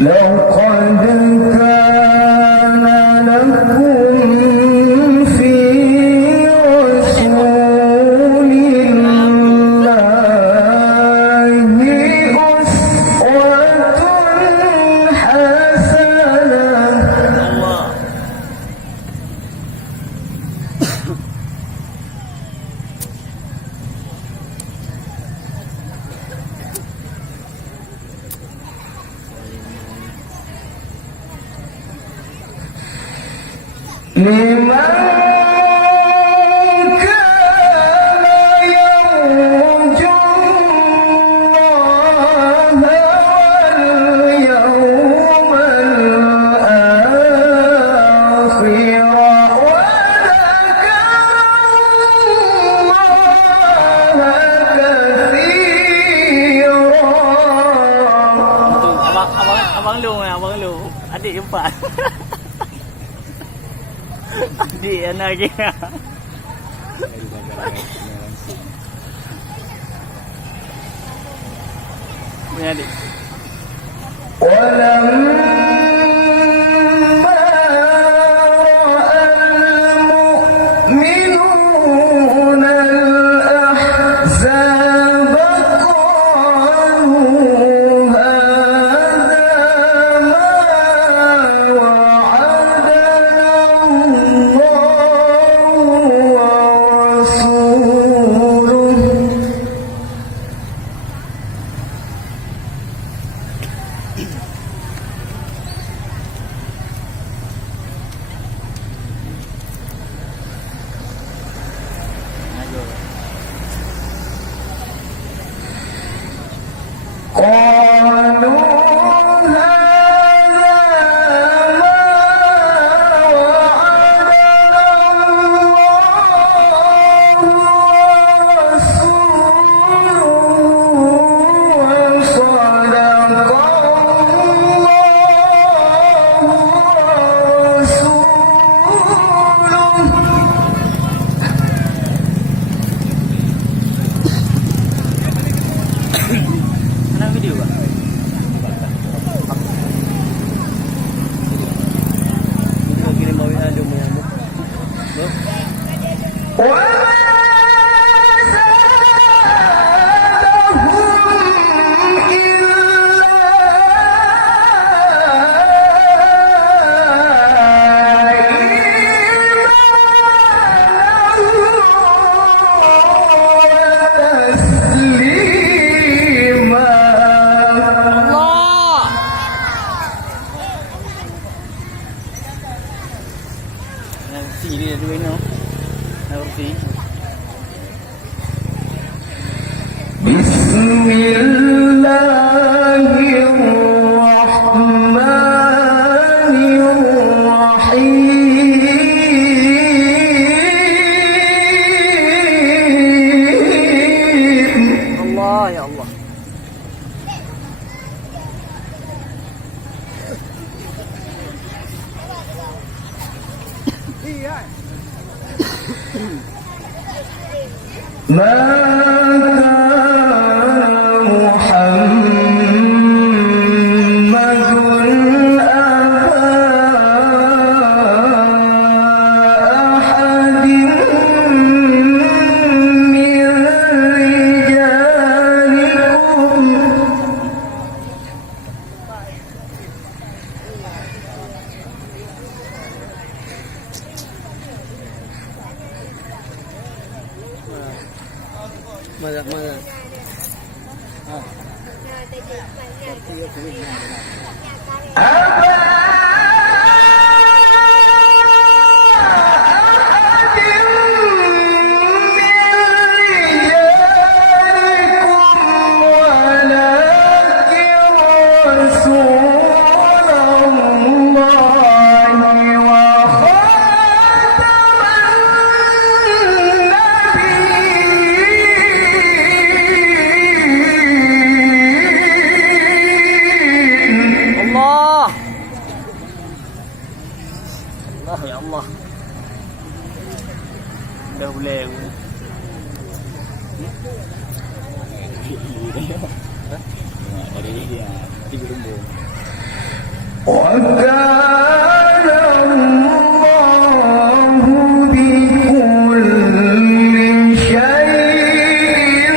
لقد كان لكم في رسول الله أسوة حسنة لمن كان يرجو الله واليوم الآخر وذكر الله كثيرا. Abang Lu, adik jumpa. Adik anak lagi. Ni adik. ولما رأى المؤمنون الأحزاب قالوا هذا ما وعدنا الله ورسوله قالوا هذا ما وعدنا الله ورسوله وصدق Mana video Pak? Kirim bawa WA dia punya. وما زادهم إلا Si dia dua ni. Nanti. بسم الله الرحمن الرحيم Allah ya Allah. ما كان محمد أبا أحد من رجالكم Mana? أبا أحد من رجالكم ولكن رسول الله Dah boleh. Dari dia 3 lumbung. وكان الله بكل شيء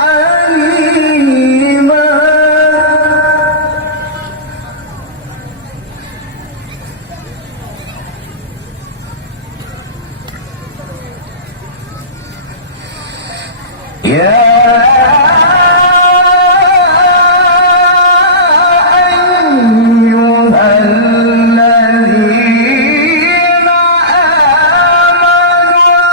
عليما يا أيها الذين آمنوا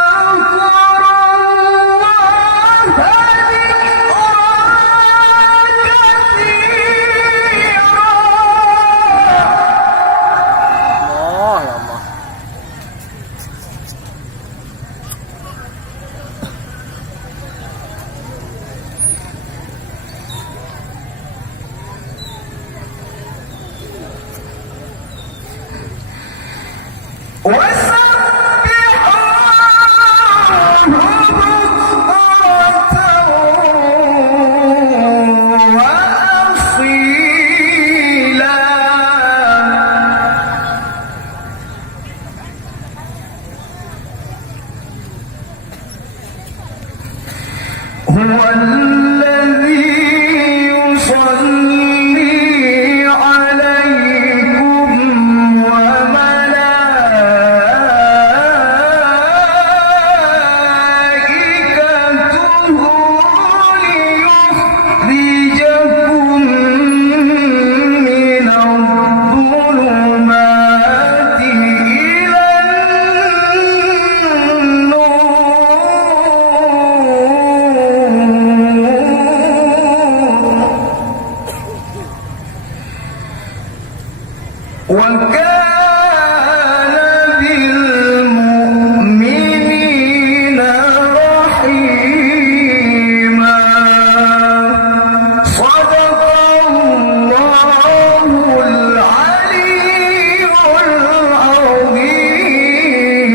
Allah ya Allah. هو الذي يصلي عليكم وملائكته ليخرجكم من الظلمات إلى النور وكان بالمؤمنين رحيما صدق الله العلي العظيم.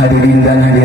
Hadirin dan hadirat